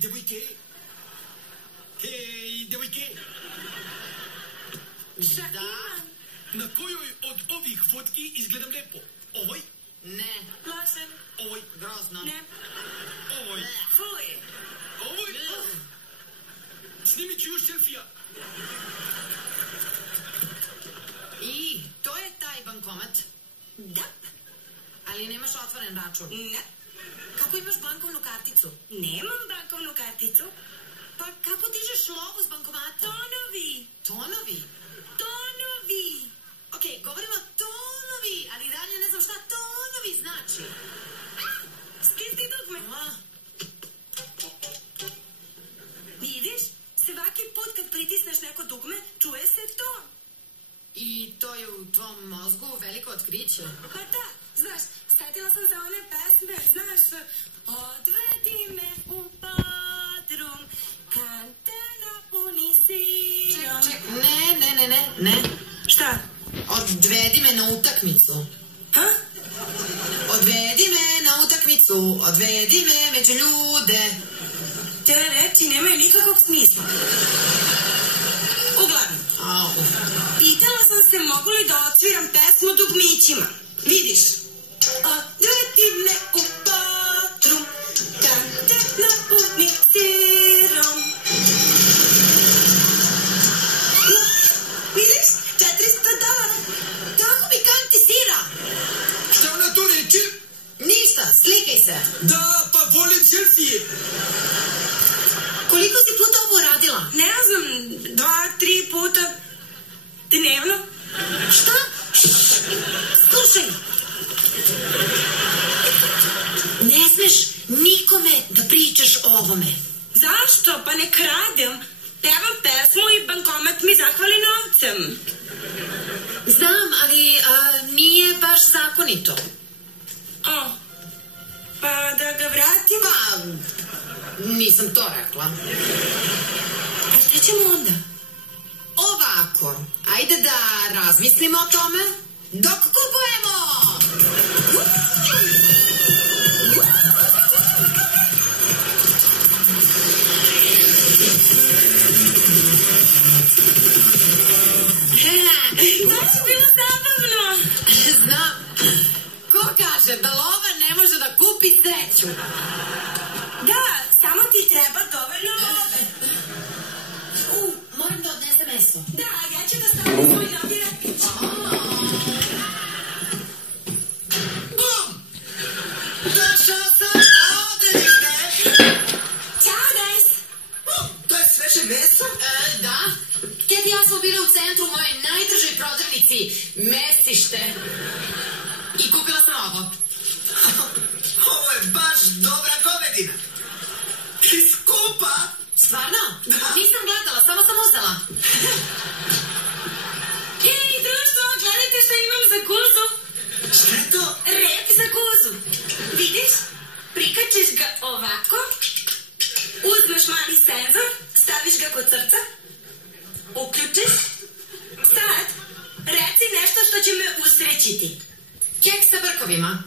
devojke. Hej, devojke. Da? Na kojoj od ovih fotki izgledam lepo? Ovoj? Ne. Loše. Ovoj? Grozno. Ne. Ovoj? Fuj. Ovoj? Snimit ću još selfija. I to je taj bankomat? Da. Ali nemaš otvoren račun? Ne. Kako imaš bankovnu karticu? Nemam bankovnu karticu. Pa kako dižeš lovu s bankomata? Tonovi. Tonovi? Tonovi. Okej, govorimo tonovi, ali dalje ne znam šta tonovi znači. Stisni dugme. Vidiš? Svaki put kad pritisneš neko dugme, čuje se to. I to je u tvom mozgu veliko otkriće. Pa da, znaš, setila sam se one pesme, znaš, odvedi me u podrum, kante napuni sirom. Ne. Šta? Odvedi me na utakmicu. Ha? Odvedi me na utakmicu, odvedi me među ljude. Te reči nemaju nikakvog smisla. Uglavnom, pitala sam se mogu li da odsviram pesmu dugmićima. Vidiš? Odvedi me u podrum, kante napuni sirom. Vidiš? $400. Tako mi kanti sira. Šta ona to reče? Ništa, slikaj se. Da, pa volim selfije. Koliko si puta ovo radila? Ne znam, 2-3 puta dnevno. Šta? Slušaj. Ne smeš nikome da pričaš o ovome. Zašto? Pa ne kradem. Pevam pesmu i bankomat mi zahvali novcem. Znam, ali nije baš zakonito. Pa da ga vratim? Pa, nisam to rekla. A šta ćemo onda? Ovako, ajde da razmislimo o tome dok kupujemo. Znaš, bilo zabavno. Znam. Ko kaže da lova ne može da kupi sreću? Da, samo ti treba dovoljno love. Moram da odnesem meso. Da, ja ću da stavim svoj napirak. Bum! Došao sam odlište. Ćao, Dajs. To je sveže meso? Da. Ket i ja smo bili u centru moje najdržoj prodavnici Mesište. I kupila sam ovo. Ovo je baš dobra govedina. I skupa. Stvarno? Nisam gledala, samo sam uzela. Ej, društvo, gledajte što imam za kuzu. Šta je to? Rep za kuzu. Vidiš? Prikačiš ga ovako, uzmeš mali senzor, staviš ga kod srca, uključiš. Sad, reci nešto što će me usrećiti. Keks sa brkovima.